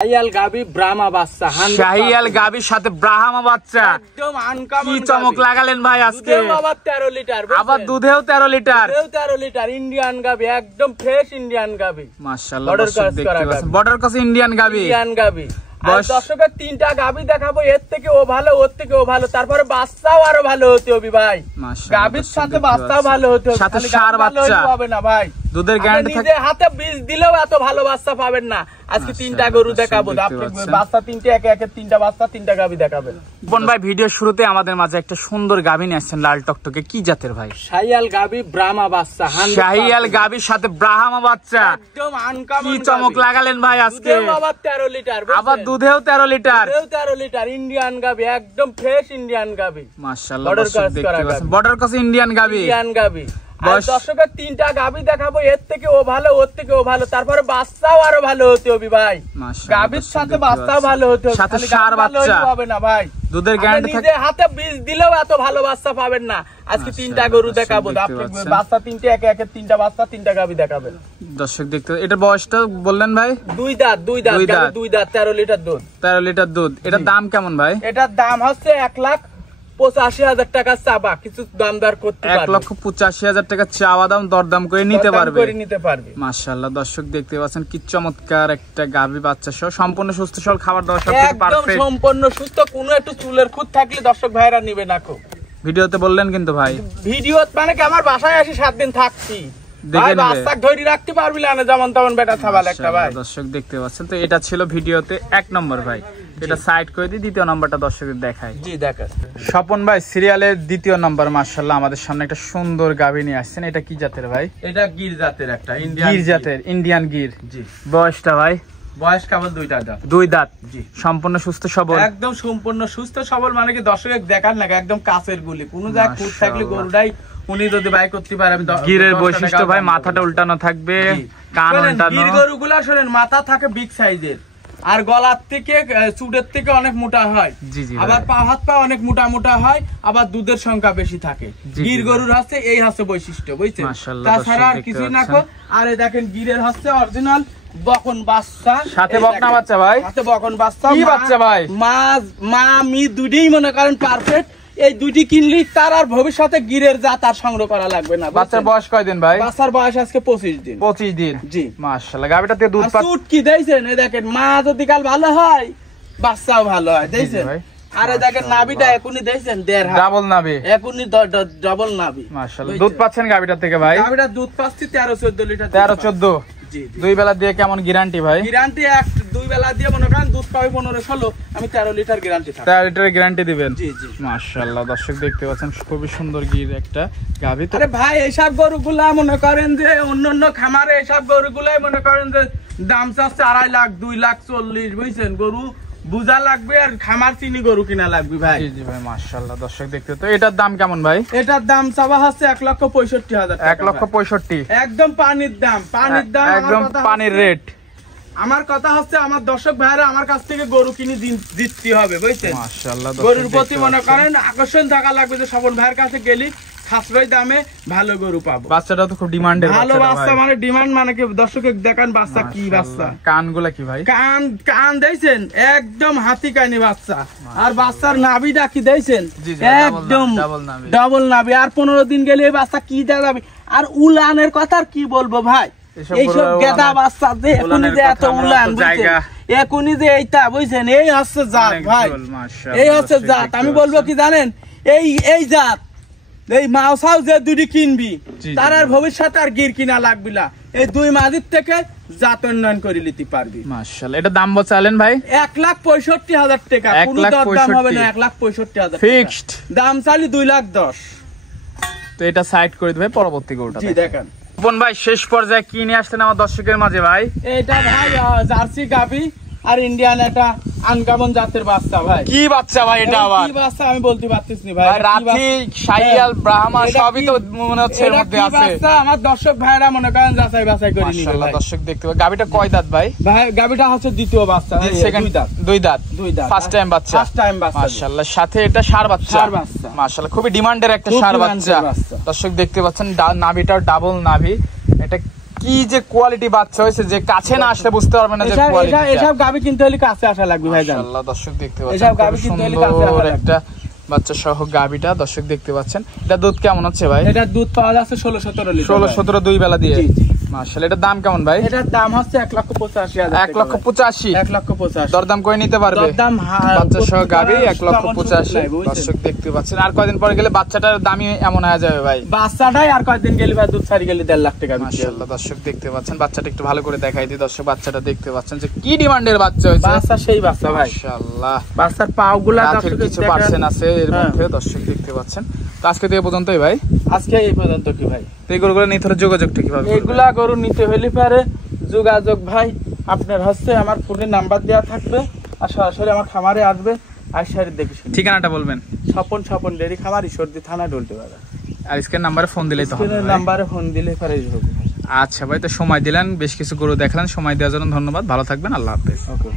শাহিয়াল গাবি ব্রাহ্মা বাচ্চা, শাহিয়াল গাবির সাথে ব্রাহ্মা বাচ্চা, একদম আনকমন। কি চমক লাগালেন ভাই আজকে। আবার 13 লিটার, আবার দুধেও 13 লিটার, 13 লিটার ইন্ডিয়ান গাবি, একদম ফ্রেশ ইন্ডিয়ান গাবি। মাশাআল্লাহ, বর্ডার ক্রস ইন্ডিয়ান গাবি, ইন্ডিয়ান গাবি। আর দর্শকের 3টা গাবি দেখাবো, এর থেকে ও ভালো, ওর থেকে ও ভালো, তারপরে বাচ্চাও আরো ভালো হতে হবে ভাই। গাবির সাথে বাচ্চাও ভালো হতে হবে, সাথে সার বাচ্চা হবে না ভাই। দুধের গ্যারান্টি থাকে। নিজে হাতে বীজ দিলেও এত ভালো বাচ্চা পাবেন না। আজকে 3টা গরু দেখাবো, আপনি বাচ্চা 3টে, একে একে 3টা বাচ্চা 3টা গাবি দেখাবেন। বোন ভাই, ভিডিও শুরুতে আমাদের মাঝে একটা সুন্দর গাবি নিয়ে আসছেন, লাল টকটকে, কি জাতের ভাই? শাহিয়াল গাবি ব্রাহ্মা বাচ্চা, শাহিয়াল গাবির সাথে ব্রাহ্মা বাচ্চা, একদম আনকমন। কি চমক লাগালেন ভাই আজকে। আবার 13 লিটার, আবার দুধেও 13 লিটার, 13 লিটার ইন্ডিয়ান গাবি, একদম ফ্রেশ ইন্ডিয়ান গাবি। মাশাআল্লাহ, বর্ডার ক্রস ইন্ডিয়ান গাবি, ইন্ডিয়ান গাবি। আর দর্শকের 3টা গাবি দেখাবো, এর থেকে ও ভালো, ওর থেকে ও ভালো, তারপরে বাচ্চাও আরো ভালো হতে হবে ভাই। গাবির সাথে বাচ্চাও ভালো হতে হবে, সাথে সার বাচ্চা হবে না ভাই। দুধের গ্যারান্টি থাকে। নিজে হাতে বীজ দিলেও এত ভালো বাচ্চা পাবেন না। আজকে 3টা গরু দেখাবো, আপনি বাচ্চা 3টে, একে একে 3টা বাচ্চা 3টা গাবি দেখাবেন। দর্শক দেখতে, এটা বয়সটা বললেন ভাই? 2 দাঁত, 2 দাঁত, 2 দাঁত, 13 লিটার দুধ, 13 লিটার দুধ। এটার দাম কেমন ভাই? এটার দাম হচ্ছে 1,85,000 টাকা চাবা, কিছু দামদার করতে পারবে। 1,85,000 টাকা চাওয়া দাম, দরদাম করে নিতে পারবে। মাশাআল্লাহ, দর্শক দেখতে পাচ্ছেন কি চমৎকার একটা গাভী বাচ্চা সহ, সম্পূর্ণ সুস্থ সবল, খাবার দাবার সব কিছু পারফেক্ট, একদম সম্পূর্ণ সুস্থ। কোনো একটু চুলের খুঁত থাকলে দর্শক ভাইরা নিবে না। ভিডিওতে বললেন কিন্তু ভাই, ভিডিও মানে কি আমার বাসায় আসি 7 দিন থাকছি, দেখে নেবে, বাচ্চা ধরে রাখতে পারবি না, যেমন তেমন বেটা ছাবাল একটা ভাই। দর্শক দেখতে পাচ্ছেন, তো এটা ছিল ভিডিওতে 1 নম্বর ভাই। এটা সাইড করে দিই, দ্বিতীয় নাম্বারটা দর্শকের দেখাই। জি দেখান। স্বপন ভাই, সিরিয়ালের 2য় নাম্বার, মাশাআল্লাহ আমাদের সামনে একটা সুন্দর গাভী নিয়ে আসছেন। এটা কি জাতের ভাই? এটা গির জাতের, একটা গির জাতের, ইন্ডিয়ান গির। জি। বয়সটা ভাই? বয়স কেবল 2 দাঁত। 2 দাঁত। জি। সম্পূর্ণ সুস্থ সবল, একদম সম্পূর্ণ সুস্থ সবল, মানে কি দর্শকের দেখার না, একদম কাছের গুলি। কোন জায়গায় খুঁত থাকলে গরুটাই উনি যদি বাই করতে পারে। আমি গিরের বৈশিষ্ট্য ভাই, মাথাটা উল্টানো থাকবে, কান উল্টানো। গির গরুগুলা শোনেন, মাথা থাকে বিগ সাইজের, আর গলার থেকে চুড়ের থেকে অনেক মোটা হয়। আবার পা হাত পা অনেক মোটা মোটা হয়, আবার দুধের সংখ্যা বেশি থাকে। গির গরুর হচ্ছে এই হচ্ছে বৈশিষ্ট্য, বুঝছেন? তাছাড়া আর কিছুই না। আরে দেখেন, গিরের হচ্ছে অরিজিনাল বকন বাচ্চা, সাথে বকনা বাচ্চা ভাই, সাথে বকন বাচ্চা। কি বাচ্চা ভাই? মা মি দুইটাই মনে করেন পারফেক্ট। এই দুইটি কিনলি তার আর ভবিষ্যতে গিরের জাত আর সংগ্রহ করা লাগবে না। বাচ্চার বয়স কয়দিন ভাই? বাচ্চার বয়স আজকে 25 দিন। 25 দিন। জি। মাশাআল্লাহ, গাবিটা থেকে দুধ পাচ্ছে। দুধ কি দেইছেন? এই দেখেন, মা যদি কাল ভালো হয়, বাচ্চাও ভালো হয়, দেইছেন? আরে দেখেন, নাভিটা এখনই দেইছেন 1.5 ডাবল নাভি, এখনই ডাবল নাভি। মাশাআল্লাহ, দুধ পাচ্ছেন গাবিটা থেকে ভাই? গাবিটা দুধ পাচ্ছি 13-14 লিটার। 13-14। জি। 2 বেলা দিয়ে কেমন গ্যারান্টি ভাই? গ্যারান্টি 2 বেলা দিয়ে মনে করেন দুধ পাবে 15-16, আমি 13 লিটার গ্যারান্টি থাকবে। 13 লিটার গ্যারান্টি দিবেন? জি জি। মাশাআল্লাহ, দর্শক দেখতে পাচ্ছেন খুবই সুন্দর গির একটা গাভী। আরে ভাই, এইসব গরুগুলা মনে করেন যে অন্যান্য খামারে এইসব গরুগুলাই মনে করেন যে দাম চাচ্ছে 2.5 লাখ, 2 লাখ 40, বুঝছেন? গরু বুঝা লাগবে আর খামার চিনি গরু কিনা লাগবে ভাই। জি জি ভাই, মাশাআল্লাহ। দর্শক দেখতে, তো এটার দাম কেমন ভাই? এটার দাম চাওয়া হচ্ছে 1,65,000 টাকা। 1,65,000? একদম পানির দাম, পানির দাম, একদম পানির রেট। আমার কথা হচ্ছে, আমার দর্শক ভাইরা আমার কাছ থেকে গরু কিনে দিতে হবে, বুঝছেন? মাশাআল্লাহ, গরুর প্রতি মনে করেন আকর্ষণ থাকা লাগবে, যে স্বপন ভাইয়ের কাছে গেলি সাশ্রয় দামে ভালো গরু পাবো। বাচ্চাটা তো খুব ডিমান্ডের ভালো বাচ্চা, মানে ডিমান্ড, মানে কি দর্শকের দেখান বাচ্চা কি বাচ্চা। কানগুলা কি ভাই? কান দেইছেন একদম হাতি কানি বাচ্চা। আর বাচ্চার নাভিটা কি দেইছেন? একদম ডাবল নাভি। আর 15 দিন গেলে এই বাচ্চা কি দেওয়া যাবে। আর উলানের কথা আর কি বলবো ভাই, এইসব গেদা বাচ্চা যে এখনই যে এত উলান, এখনই যে এইটা, বুঝছেন? এই হচ্ছে জাত ভাই, এই হচ্ছে জাত। আমি বলবো কি জানেন, এই জাত, এই মাউসাও যে দুটি কিনবি, তার আর ভবিষ্যতে আর গির কিনা লাগবি না। এই 2 মাদির থেকে জাত উন্নয়ন করে নিতে পারবি। মাশাআল্লাহ, এটা দাম বলছেন ভাই? 1,65,000 টাকা। কোনো দাম হবে না, 1,65,000 ফিক্সড দাম। চালি 2,10,000। তো এটা সাইড করে দিবে, পরবর্তী গরুটা জি দেখেন। বোন ভাই, শেষ পর্যায়ে কি নিয়ে আসছেন আমার দর্শকের মাঝে ভাই? এটা ভাই জার্সি গাভী আর ইন্ডিয়ান একটা আনকমন জাতের বাচ্চা ভাই। কি বাচ্চা ভাই এটা? আবার কি বাচ্চা আমি বলতে পারতেছি না ভাই। রাতি শাহিয়াল ব্রাহ্মা সবই তো মনে হচ্ছে এর মধ্যে আছে। বাচ্চা আমার দর্শক ভাইরা মনে করেন যাচাই বাছাই করে নিবে। মাশাআল্লাহ, দর্শক দেখতে পাবে। গাবিটা কয় দাঁত ভাই? ভাই গাবিটা হচ্ছে দ্বিতীয় বাচ্চা, 2 দাঁত। 2 দাঁত ফার্স্ট টাইম বাচ্চা। ফার্স্ট টাইম বাচ্চা। মাশাআল্লাহ, সাথে এটা ষাঁড় বাচ্চা। মাশাআল্লাহ, খুবই ডিমান্ডের একটা ষাঁড় বাচ্চা। দর্শক দেখতে পাচ্ছেন, নাভিটা ডাবল নাভি। এটা কি যে কোয়ালিটি বাচ্চা হয়েছে, যে কাছে না আসলে বুঝতে পারবে না যে কোয়ালিটি। এসব গাবি কিনতে হলে কাছে আসা লাগবে ভাই। মাশাআল্লাহ দর্শক দেখতে পাচ্ছেন, এসব গাবি কিনতে হলে কাছে আসা লাগবে। একটা বাচ্চা সহ গাবিটা দর্শক দেখতে পাচ্ছেন। এটা দুধ কেমন হচ্ছে ভাই? এটা দুধ পাওয়া যাচ্ছে 16-17 লিটার। 16-17 দুই বেলা দিয়ে। জি জি মাশাআল্লাহ। এটার দাম কেমন ভাই? এটার দাম হচ্ছে 1,85,000 1,85,000। 1,85,000 দরদাম করে নিতে পারবে। দরদাম বাচ্চা সহ গাবি 1,85,000 দর্শক দেখতে পাচ্ছেন। আর কয়দিন পরে গেলে বাচ্চাটার দামই এমন হয়ে যাবে ভাই। বাচ্চাটাই আর কয়দিন গেলে বা দুধ ছাড়ি গেলে 1.5 লাখ টাকা। মাশাআল্লাহ দর্শক দেখতে পাচ্ছেন। বাচ্চাটা একটু ভালো করে দেখাই দিই দর্শক। বাচ্চাটা দেখতে পাচ্ছেন যে কি ডিমান্ডের বাচ্চা হয়েছে। বাচ্চা সেই বাচ্চা ভাই। মাশাআল্লাহ। বাচ্চার পাওগুলা দর্শক কিছু পার্সেন্ট আছে এর মধ্যে দর্শক দেখতে পাচ্ছেন। তো আজকে থেকে পর্যন্তই ভাই। আজকে এই পর্যন্ত কি ভাই। তো এই গরুগুলো নিতে হলে যোগাযোগটা কিভাবে করবে? এগুলা গরু নিতে হলে পারে যোগাযোগ ভাই আপনার হচ্ছে আমার ফোনের নাম্বার দেওয়া থাকবে, আর সরাসরি আমার খামারে আসবে। আইসারি দেখে শুনে ঠিকানাটা বলবেন। স্বপন ডেরি খামার, ঈশ্বরদী থানা, ডলতে বাজার। আর স্ক্রিন নাম্বারে ফোন দিলেই তো হবে। স্ক্রিনের নাম্বারে ফোন দিলে পারে হবে। আচ্ছা ভাই, তো সময় দিলেন, বেশ কিছু গরু দেখালেন, সময় দেওয়ার জন্য ধন্যবাদ। ভালো থাকবেন, আল্লাহ হাফেজ। ওকে।